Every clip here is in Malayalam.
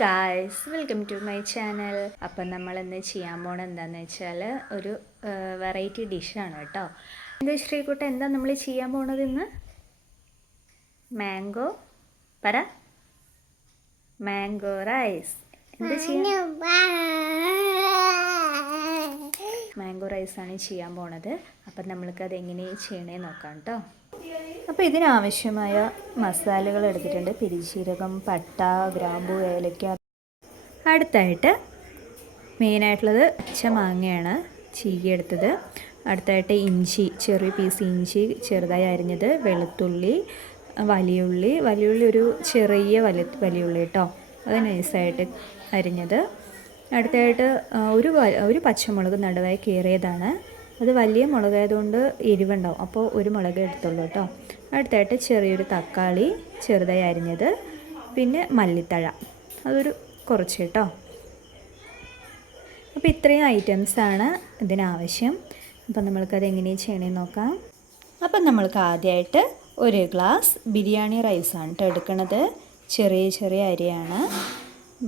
Guys, welcome to my channel. അപ്പം നമ്മളിന്ന് ചെയ്യാൻ പോണത് എന്താണെന്ന് വെച്ചാൽ ഒരു വെറൈറ്റി ഡിഷാണ് കേട്ടോ. എന്താ ശ്രീകുട്ട, എന്താ നമ്മൾ ചെയ്യാൻ പോണത് ഇന്ന്? മാംഗോ പറ. Mango rice. എന്താ ചെയ്യാൻ? മാംഗോ റൈസാണ് ചെയ്യാൻ പോണത്. അപ്പം നമ്മൾക്കത് എങ്ങനെയാണ് ചെയ്യണേ നോക്കാം കേട്ടോ. അപ്പോൾ ഇതിനാവശ്യമായ മസാലകൾ എടുത്തിട്ടുണ്ട്. പെരിഞ്ചീരകം, പട്ട, ഗ്രാമ്പു, ഏലക്ക. അടുത്തായിട്ട് മെയിനായിട്ടുള്ളത് മാങ്ങയാണ് ചീകിയെടുത്തത്. അടുത്തായിട്ട് ഇഞ്ചി, ചെറിയ പീസ് ഇഞ്ചി ചെറുതായി അരിഞ്ഞത്, വെളുത്തുള്ളി, വലിയുള്ളി ഒരു ചെറിയ വലിയുള്ളി കേട്ടോ, അത് നൈസായിട്ട് അരിഞ്ഞത്. അടുത്തായിട്ട് ഒരു പച്ചമുളക് നടുവായി കീറിയതാണ്. അത് വലിയ മുളകായതുകൊണ്ട് എരിവുണ്ടാവും, അപ്പോൾ ഒരു മുളക് എടുത്തുള്ളൂ കേട്ടോ. അടുത്തായിട്ട് ചെറിയൊരു തക്കാളി ചെറുതായി അരിഞ്ഞത്, പിന്നെ മല്ലിത്തഴ അതൊരു കുറച്ച് കേട്ടോ. അപ്പോൾ ഇത്രയും ഐറ്റംസാണ് ഇതിനാവശ്യം. അപ്പം നമ്മൾക്കത് എങ്ങനെയാണ് ചെയ്യണമെന്ന് നോക്കാം. അപ്പം നമ്മൾക്ക് ആദ്യമായിട്ട് ഒരു ഗ്ലാസ് ബിരിയാണി റൈസാണ് കേട്ടോ എടുക്കണത്. ചെറിയ അരിയാണ്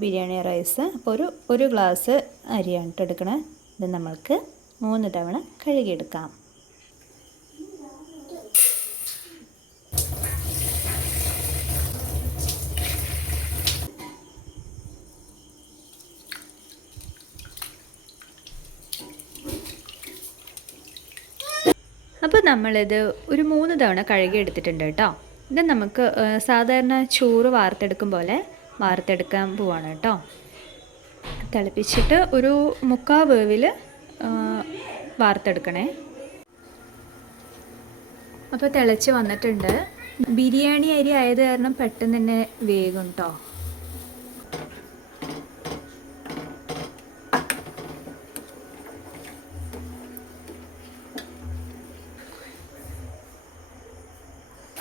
ബിരിയാണി റൈസ്. അപ്പോൾ ഒരു ഗ്ലാസ് അരിയാണ് കേട്ടോ എടുക്കണത്. ഇത് നമ്മൾക്ക് 3 തവണ കഴുകിയെടുക്കാം. അപ്പോൾ നമ്മളിത് ഒരു 3 തവണ കഴുകിയെടുത്തിട്ടുണ്ട് കേട്ടോ. ഇത് നമുക്ക് സാധാരണ ചോറ് വാർത്തെടുക്കും പോലെ വാർത്തെടുക്കാൻ പോവാണ് കേട്ടോ. തിളപ്പിച്ചിട്ട് ഒരു 3/4 വേവിൽ വാർത്തെടുക്കണേ. അപ്പോൾ തിളച്ച് വന്നിട്ടുണ്ട്. ബിരിയാണി അരി ആയത് കാരണം പെട്ടെന്ന് തന്നെ വേഗം കേട്ടോ.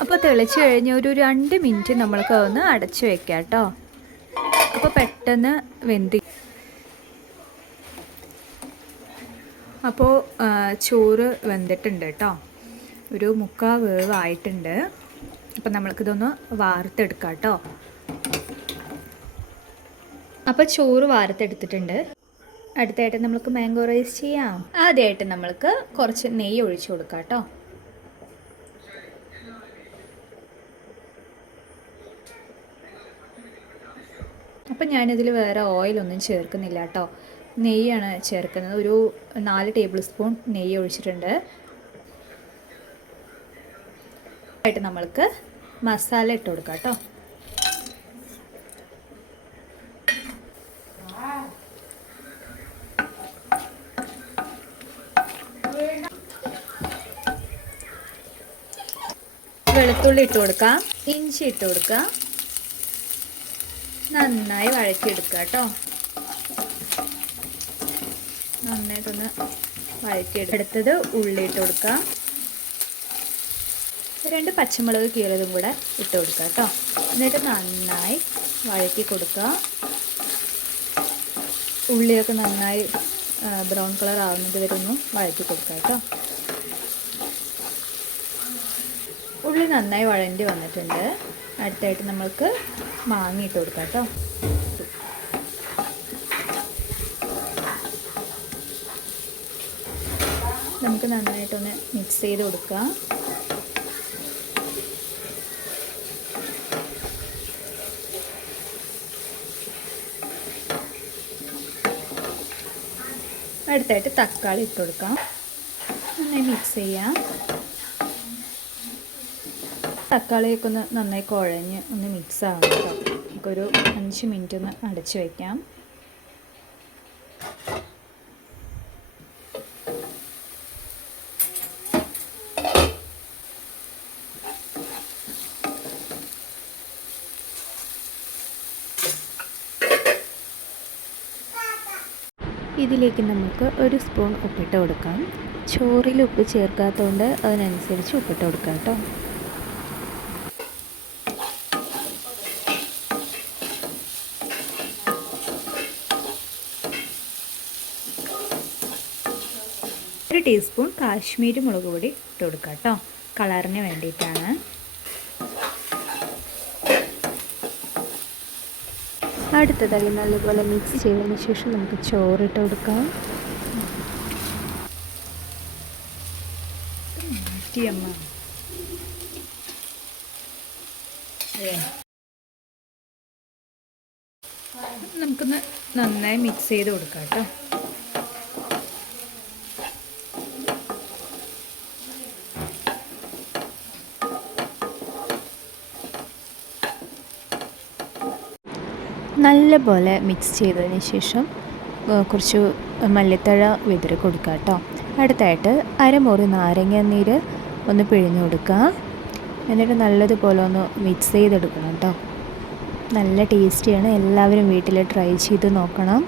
അപ്പോൾ തിളച്ച് കഴിഞ്ഞ് ഒരു 2 മിനിറ്റ് നമ്മൾക്ക് ഒന്ന് അടച്ചു വെക്കാം കേട്ടോ. അപ്പോൾ പെട്ടെന്ന് വെന്തി. അപ്പോൾ ചോറ് വെന്തിട്ടുണ്ട് കേട്ടോ. ഒരു 3/4 വേവ് ആയിട്ടുണ്ട്. അപ്പോൾ നമ്മൾക്കിതൊന്ന് വാർത്തെടുക്കാം കേട്ടോ. അപ്പോൾ ചോറ് വാർത്തെടുത്തിട്ടുണ്ട്. അടുത്തായിട്ട് നമുക്ക് മാംഗോ റൈസ് ചെയ്യാം. ആദ്യമായിട്ട് നമ്മൾക്ക് കുറച്ച് നെയ്യ് ഒഴിച്ചു കൊടുക്കാം കേട്ടോ. അപ്പം ഞാനിതിൽ വേറെ ഓയിലൊന്നും ചേർക്കുന്നില്ല കേട്ടോ, നെയ്യാണ് ചേർക്കുന്നത്. ഒരു 4 ടേബിൾ സ്പൂൺ നെയ്യ് ഒഴിച്ചിട്ടുണ്ട്. ആയിട്ട് നമ്മൾക്ക് മസാല ഇട്ട് കൊടുക്കാം കേട്ടോ. വെളുത്തുള്ളി ഇട്ട് കൊടുക്കാം, ഇഞ്ചി ഇട്ട് കൊടുക്കാം, നന്നായി വഴറ്റിയെടുക്കുക കേട്ടോ. നന്നായിട്ടൊന്ന് വഴറ്റിയെടുക്കുക. അടുത്തത് ഉള്ളി ഇട്ട് കൊടുക്കുക. 2 പച്ചമുളക് കീറിയതും കൂടെ ഇട്ട് കൊടുക്കുക കേട്ടോ. എന്നിട്ട് നന്നായി വഴറ്റി കൊടുക്കുക. ഉള്ളിയൊക്കെ നന്നായി ബ്രൗൺ കളർ ആവുന്നത് വരെ ഒന്ന് വഴറ്റി കൊടുക്കുക കേട്ടോ. ഉള്ളി നന്നായി വഴണ്ടി വന്നിട്ടുണ്ട്. അടുത്തായിട്ട് നമ്മൾക്ക് മാങ്ങ ഇട്ട് കൊടുക്കാം കേട്ടോ. നമുക്ക് നന്നായിട്ടൊന്ന് മിക്സ് ചെയ്ത് കൊടുക്കുക. അടുത്തായിട്ട് തക്കാളി ഇട്ട് കൊടുക്കാം. നന്നായി മിക്സ് ചെയ്യാം. തക്കാളിയൊക്കെ ഒന്ന് നന്നായി കുഴഞ്ഞ് ഒന്ന് മിക്സ് ആവണം കേട്ടോ. നമുക്കൊരു 5 മിനിറ്റ് ഒന്ന് അടച്ചു വയ്ക്കാം. ഇതിലേക്ക് നമുക്ക് 1 സ്പൂൺ ഉപ്പിട്ട് കൊടുക്കാം. ചോറിൽ ഉപ്പ് ചേർക്കാത്തതുകൊണ്ട് അതിനനുസരിച്ച് ഉപ്പിട്ട് കൊടുക്കാം കേട്ടോ. ഒരു ടീസ്പൂൺ കാശ്മീരി മുളക് പൊടി ഇട്ട് കൊടുക്കാം കേട്ടോ, കളറിന് വേണ്ടിയിട്ടാണ്. അടുത്തതായി നല്ലപോലെ മിക്സ് ചെയ്തതിന് ശേഷം നമുക്ക് ചോറിട്ട് കൊടുക്കാം. നമുക്കൊന്ന് നന്നായി മിക്സ് ചെയ്ത് കൊടുക്കാം കേട്ടോ. നല്ലപോലെ മിക്സ് ചെയ്തതിന് ശേഷം കുറച്ച് മല്ലിത്തഴ വിതറി കൊടുക്കുക കേട്ടോ. അടുത്തായിട്ട് അരമുറി നാരങ്ങ നീര് ഒന്ന് പിഴിഞ്ഞ് കൊടുക്കുക. എന്നിട്ട് നല്ലതുപോലെ ഒന്ന് മിക്സ് ചെയ്തെടുക്കണം കേട്ടോ. നല്ല ടേസ്റ്റിയാണ്. എല്ലാവരും വീട്ടിൽ ട്രൈ ചെയ്ത് നോക്കണം.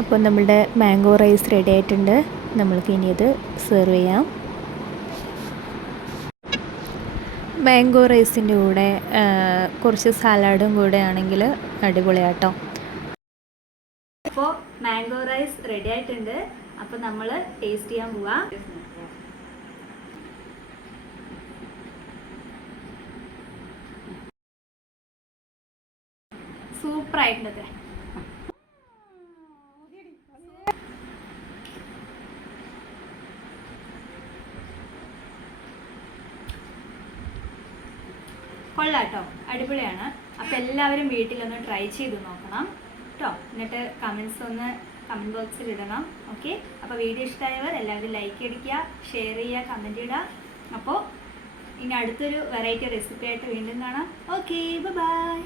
അപ്പോൾ നമ്മളുടെ മാംഗോ റൈസ് റെഡി ആയിട്ടുണ്ട്. നമ്മൾക്ക് ഇനി ഇത് സെർവ് ചെയ്യാം. മാംഗോ റൈസിൻ്റെ കൂടെ കുറച്ച് സലാഡും കൂടെ ആണെങ്കിൽ അടിപൊളിയാട്ടോ. അപ്പോൾ മാംഗോ റൈസ് റെഡി ആയിട്ടുണ്ട്. അപ്പോൾ നമ്മൾ ടേസ്റ്റ് ചെയ്യാൻ പോവാം. സൂപ്പറായിട്ടുണ്ട്. കൊള്ളാട്ടോ, അടിപൊളിയാണ്. അപ്പോൾ എല്ലാവരും വീട്ടിലൊന്ന് ട്രൈ ചെയ്ത് നോക്കണം കേട്ടോ. എന്നിട്ട് കമൻറ്റ് ബോക്സിൽ ഇടണം. ഓക്കെ, അപ്പോൾ വീഡിയോ ഇഷ്ടമായവർ എല്ലാവരും ലൈക്ക് അടിക്കുക, ഷെയർ ചെയ്യുക, കമൻറ്റ് ഇടുക. അപ്പോൾ ഇനി അടുത്തൊരു വെറൈറ്റി റെസിപ്പി ആയിട്ട് വീണ്ടും കാണാം. Okay, by.